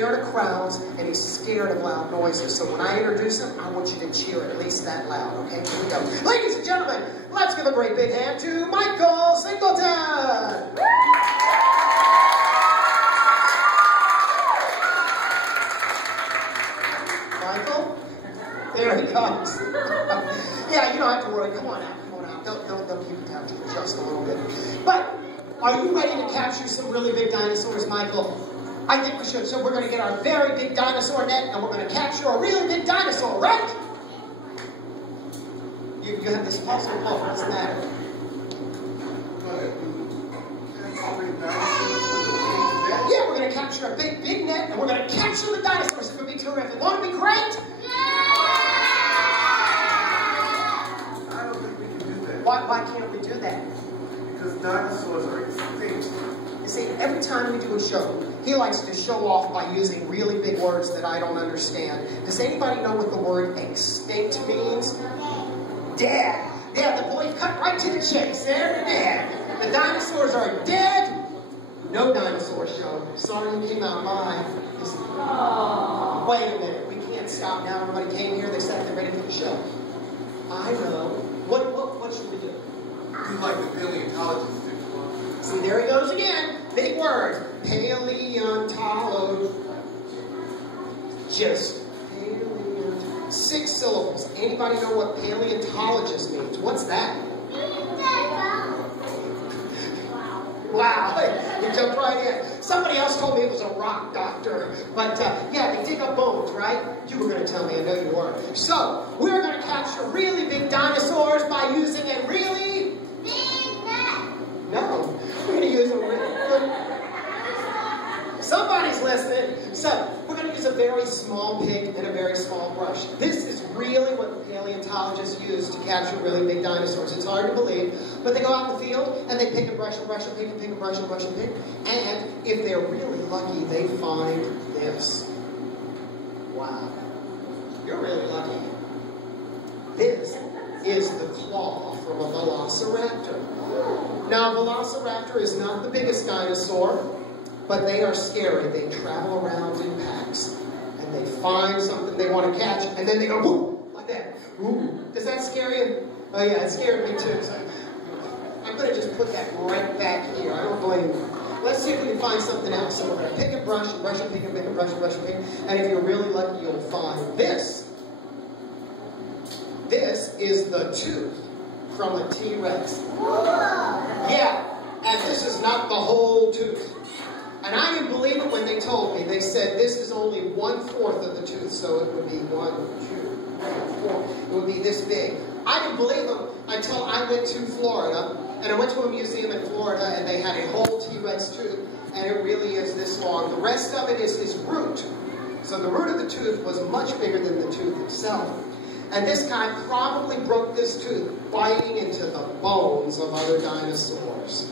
scared of crowds, and he's scared of loud noises. So when I introduce him, I want you to cheer at least that loud, okay? Here we go. Ladies and gentlemen, let's give a great big hand to Michael Singleton! Michael? There he comes. Yeah, you don't have to worry. Come on out. They'll keep it down just a little bit. But are you ready to capture some really big dinosaurs, Michael? I think we should. So we're going to get our very big dinosaur net, and we're going to capture a really big dinosaur, right? You have this puzzle. What's the matter? Yeah, we're going to capture a big net, and we're going to capture the dinosaurs. It's going to be terrific. Won't it be great? Why can't we do that? Because dinosaurs are extinct. You see, every time we do a show, he likes to show off by using really big words that I don't understand. Does anybody know what the word extinct means? Dead. Yeah, the boy cut right to the chase. They're dead. The dinosaurs are dead. No dinosaur show. Sorry you came out live. Wait a minute. We can't stop now. Everybody came here. They said they're ready for the show. I know. What should we do? Do like the paleontologists do. See, there he goes again. Big word. Paleontologist. Just 6 syllables. Anybody know what paleontologist means? What's that? Wow. You jumped right in. Somebody else told me it was a rock doctor. But, yeah, they dig up bones, right? You were going to tell me. I know you were. So, we're going to capture really big dinosaurs by using a really... big net. No. We're going to use a really... Somebody's listening. So, we're going to use a very small pig and a very small brush. This is really what the paleontologists use to capture really big dinosaurs. It's hard to believe, but they go out in the field and they pick and brush and brush and pick and pick and brush and brush and pick. And if they're really lucky, they find this. Wow. You're really lucky. This is the claw from a velociraptor. Now, a velociraptor is not the biggest dinosaur, but they are scary. They travel around in packs, and they find something they want to catch, and then they go, whoo, like that. Ooh. Does that scare you? Oh, yeah, it scared me too. So I'm going to just put that right back here. I don't blame you. Let's see if we can find something else. So we're going to pick and brush, and brush and pick and pick and brush and brush and pick. And if you're really lucky, you'll find this. This is the tooth from a T-Rex. Yeah, and this is not the whole tooth. And I didn't believe it when they told me. They said this is only 1/4 of the tooth, so it would be 1, 2, 3, 4. It would be this big. I didn't believe them until I went to Florida, and I went to a museum in Florida, and they had a whole T-Rex tooth, and it really is this long. The rest of it is his root. So the root of the tooth was much bigger than the tooth itself. And this guy probably broke this tooth biting into the bones of other dinosaurs.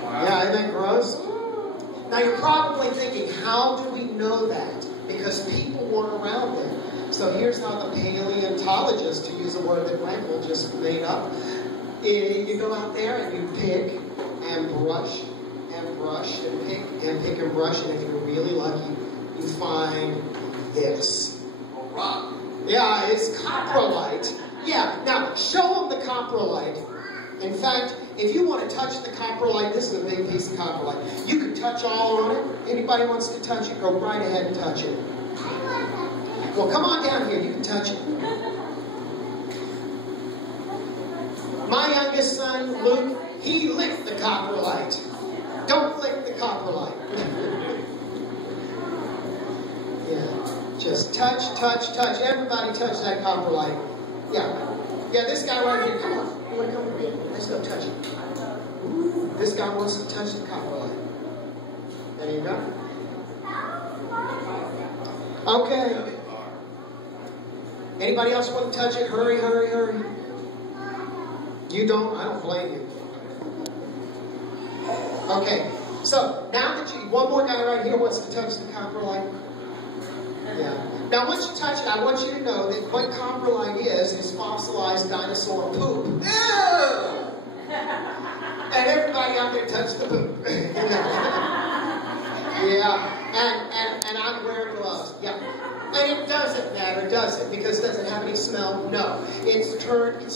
Wow. Yeah, isn't that gross? Now you're probably thinking, how do we know that? Because people weren't around then. So here's how the paleontologists, to use a word that Michael just made up, you go out there and you pick and brush and brush and pick and brush, and if you're really lucky, you find this. A rock. Yeah, it's coprolite. Yeah, now show them the coprolite. In fact, if you want to touch the coprolite, this is a big piece of coprolite. You can touch all on it. Anybody wants to touch it, go right ahead and touch it. Well, come on down here. You can touch it. My youngest son, Luke, he licked the coprolite. Don't lick the coprolite. Yeah, just touch, touch, touch. Everybody touch that coprolite. Yeah. Yeah, this guy right here, come on. You want to come with me? Let's go touch it. Ooh, this guy wants to touch the coprolite. There you go. Okay. Anybody else want to touch it? Hurry, hurry, hurry. You don't? I don't blame you. Okay. So, now that one more guy right here wants to touch the coprolite. Yeah. Now, once you touch it, I want you to know that what coprolite is fossilized dinosaur poop. Ew! And everybody out there touched the poop. Yeah. And I'm wearing gloves. Yeah. And it doesn't matter, does it? Because does it have any smell? No. It's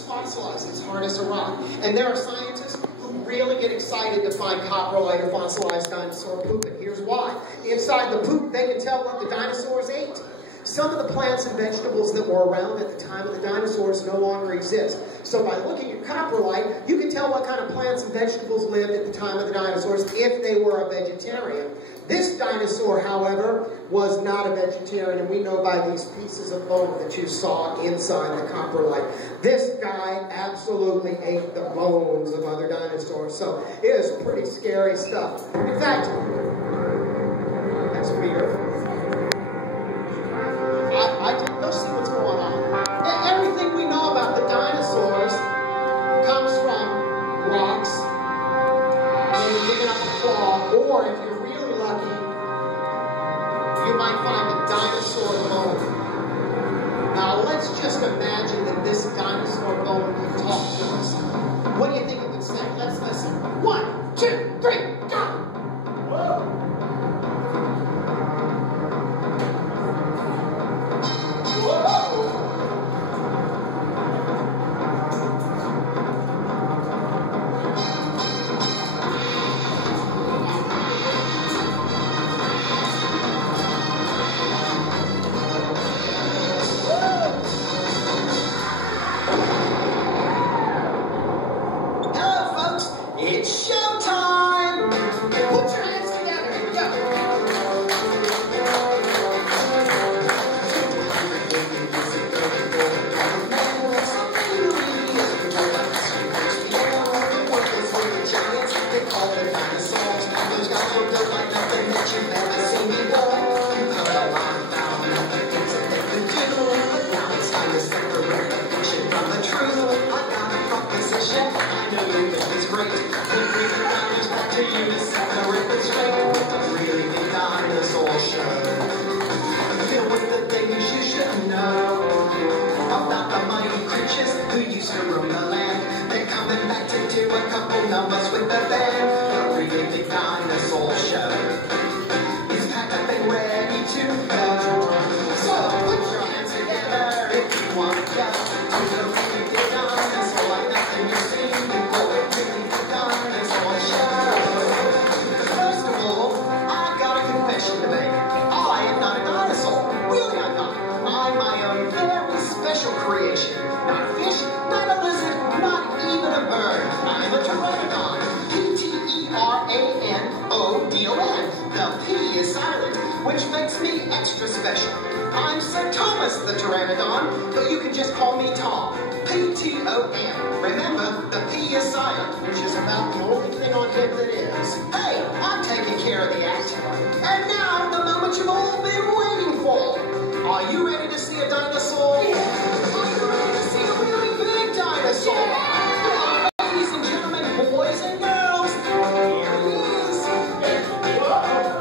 fossilized. It's hard as a rock. And there are scientists who really get excited to find coprolite or fossilized dinosaur poop. And here's why. Inside the poop, they can tell what the dinosaurs ate. Some of the plants and vegetables that were around at the time of the dinosaurs no longer exist. So by looking at coprolite, you can tell what kind of plants and vegetables lived at the time of the dinosaurs if they were a vegetarian. This dinosaur, however, was not a vegetarian, and we know by these pieces of bone that you saw inside the coprolite. This guy absolutely ate the bones of other dinosaurs, so it is pretty scary stuff. In fact, that's weird. I didn't go see what's going on. Everything we know about the dinosaurs comes from rocks, maybe digging up a claw, or if you're really lucky, you might find a dinosaur bone. Now let's just imagine that this dinosaur bone can talk to us. What do you think it would say? Let's listen. 1, 2, 3, go! Whoa! It's showtime! Put your hands together. Here we go. They call them dinosaurs. Those guys look good like nothing that you've ever seen before. You've heard a lot about them, the things that they can do. But now it's time to separate the fiction from the truth. I got a proposition. I know you think it's great. To you to separate the straight with a really big dinosaur show. Here with the things you should know about the mighty creatures who used to roam the land. They're coming back to do a couple numbers with the band. The really big dinosaur show is packed up and ready to go. So put your hands together if you want to go to the really big dinosaur like nothing you've seen before. Really big dinosaur show. To make. I am not a dinosaur. Really, I'm not. I'm my own very special creation. Not a fish, not a lizard, not even a bird. I'm a pteranodon. P-T-E-R-A-N-O-D-O-N. The P is silent, which makes me extra special. I'm Sir Thomas the Pteranodon, but you can just call me Tom. P-T-O-M. Remember, the P is silent, which is about the only thing on him that is. Hey, I'm taking care of the act. And now, the moment you've all been waiting for. Are you ready to see a dinosaur? Yeah. Are you ready to see a really big dinosaur? Yeah. Well, ladies and gentlemen, boys and girls, here he is. Whoa.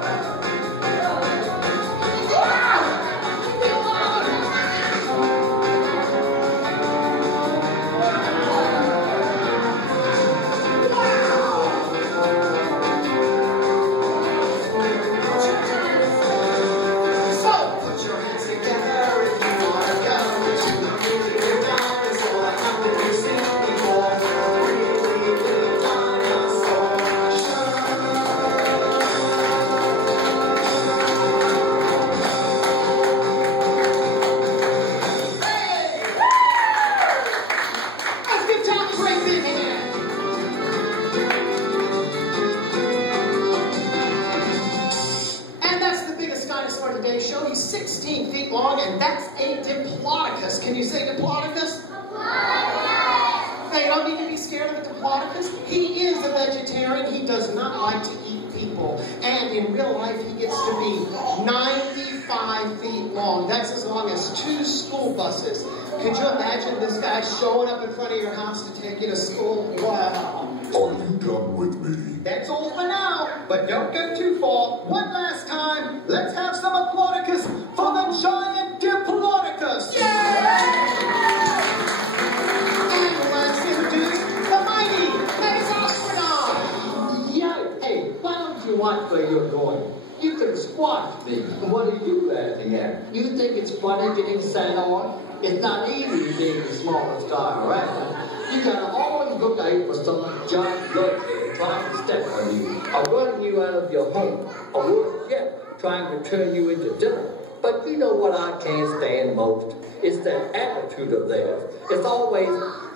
Today show you 16 feet long, and that's a diplodocus. Can you say diplodocus? Diplodocus! They don't need to be scared of a diplodocus. He is a vegetarian. He does not like to eat people. And in real life, he gets to be 95 feet long. That's as long as 2 school buses. Could you imagine this guy showing up in front of your house to take you to school? Wow. Are you done with me? That's all for now, but don't go too far. One last time, let's have some applaudicus for the giant diplodocus. Yeah! And let's introduce the mighty Mesosphodon. Yeah, hey, why don't you want where you're going? You could squashed me. What are you laughing at? You think it's funny getting sat on? It's not easy being the smallest guy around. You gotta always look out for some giant bloodhead trying to step on you, or running you out of your home, or worse yet, trying to turn you into dinner. But you know what I can't stand most? It's that attitude of theirs. It's always,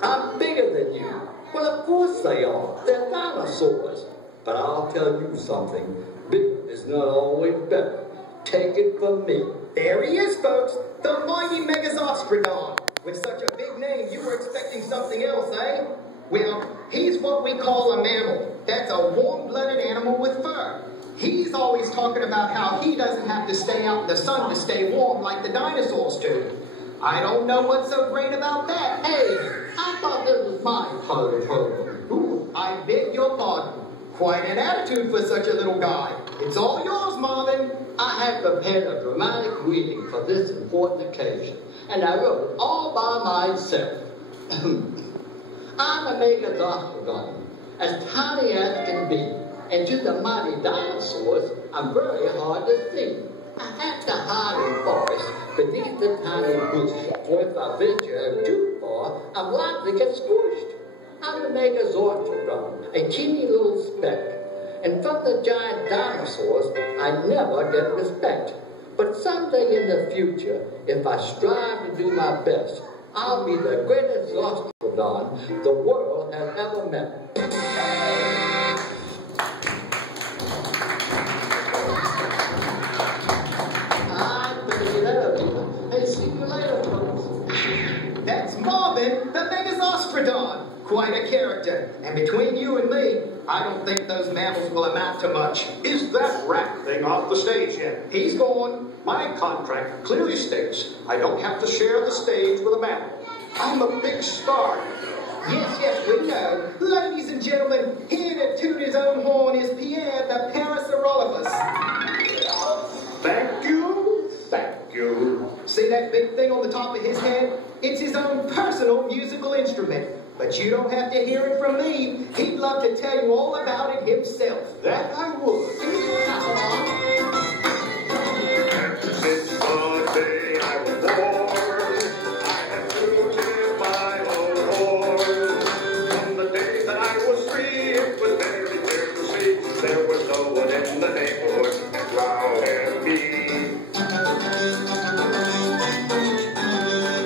I'm bigger than you. Well, of course they are. They're dinosaurs. But I'll tell you something. Bigger is not always better. Take it from me. There he is, folks. The mighty Megazostrodon. With such a big name, you were expecting something else, eh? Well, he's what we call a mammal. That's a warm-blooded animal with fur. He's always talking about how he doesn't have to stay out in the sun to stay warm like the dinosaurs do. I don't know what's so great about that. Hey, I thought this was my turn. Ooh, I beg your pardon. Quite an attitude for such a little guy. It's all yours, Marvin. I have prepared a dramatic reading for this important occasion, and I wrote it all by myself. I'm a Megazostrodon, as tiny as can be, and to the mighty dinosaurs, I'm very hard to see. I have to hide in forests beneath the tiny bush, for if I venture too far, I'm likely to get squished. I'm a Megazostrodon, a teeny little speck. And from the giant dinosaurs, I never get respect. But someday in the future, if I strive to do my best, I'll be the greatest Zostrodon the world has ever met. I better get out of here. Hey, see you later, folks. That's Marvin, the Megazostrodon. Quite a character. And between you and me, I don't think those mammals will amount to much. Is that rat thing off the stage yet? He's gone. My contract clearly states I don't have to share the stage with a mammal. I'm a big star. Yes, we know. Ladies and gentlemen, here to toot his own horn is Pierre the Parasaurolophus. Thank you, thank you. See that big thing on the top of his head? It's his own personal musical instrument. But you don't have to hear it from me. He'd love to tell you all about it himself. That I would. Since the day I was born, I have tooted my own horn. From the day that I was free, it was very clear to see there was no one in the neighborhood as loud as me.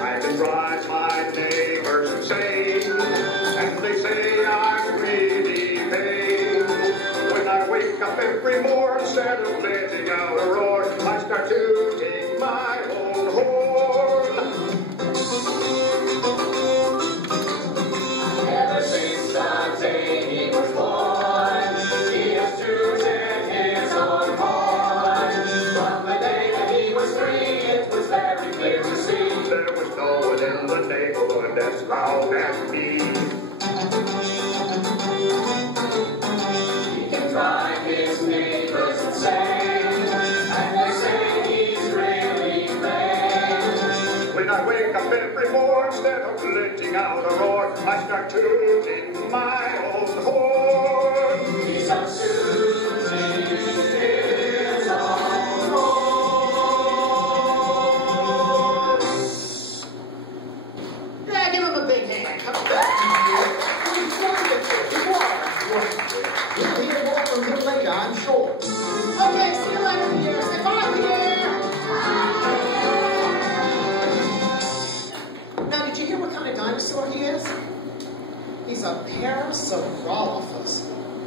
I can drive my neighbors insane, and they say I'm really vain. When I wake up every morning, instead of letting out a roar, I start tooting my own horn. Ever since the day he was born, he has tooted his own horn. From the day that he was free, it was very clear to see there was no one in the neighborhood as loud as me. He can drive his neighbors insane, and they say he's really vain. When I wake up every morning, instead of letting out a roar, I start tooting my own horn. He starts tooting his own horn. Yeah, give him a big hand. Come back. He's wonderful. He was. You'll hear more from him later, I'm sure. Okay, see you later, Pierre. Say bye, Pierre. Now, did you hear what kind of dinosaur he is? He's a Parasaurolophus.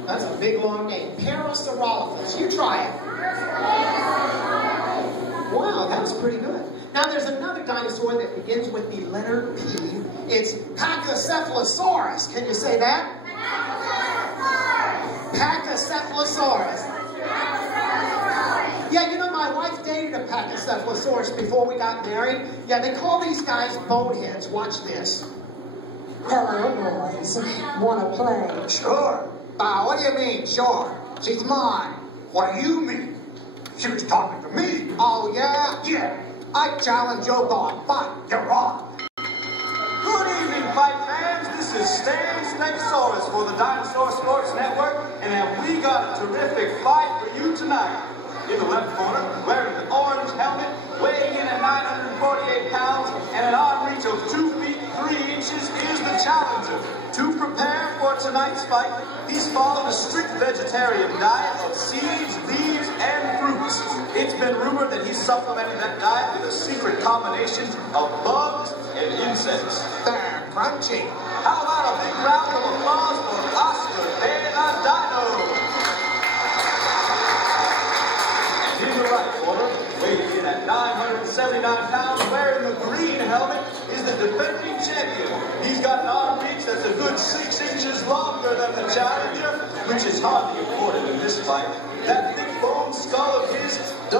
That's a big, long name. Parasaurolophus. You try it. Wow, that was pretty good. Now, there's another dinosaur that begins with the letter P. It's Pachycephalosaurus. Can you say that? Pachycephalosaurus. Yeah, you know, my wife dated a Pachycephalosaurus before we got married. Yeah, they call these guys boneheads. Watch this. Hello, boys. Wanna play? Sure. What do you mean, sure? She's mine. What do you mean? She was talking to me. Oh, yeah? Yeah. I challenge your God. Fight. You're on. Good evening, fight fans. This is Stan Snakesaurus for the Dinosaur Sports Network, and we got a terrific fight for you tonight. In the left corner, wearing an orange helmet, weighing in at 948 pounds, and an arm reach of 2 feet 3 inches is the challenger. To prepare for tonight's fight, he's followed a strict vegetarian diet of seeds, leaves, and fruits. It's been rumored that he's supplementing that diet with a secret combination of bugs and insects. They're crunchy. How about a big round of applause for Oscar de la Dino? And in the right corner, weighing in at 979 pounds, wearing the green helmet, is the defending champion. He's got an arm reach that's a good 6 inches longer than the challenger, which is hardly important in this fight. That thick bone skull of his doesn't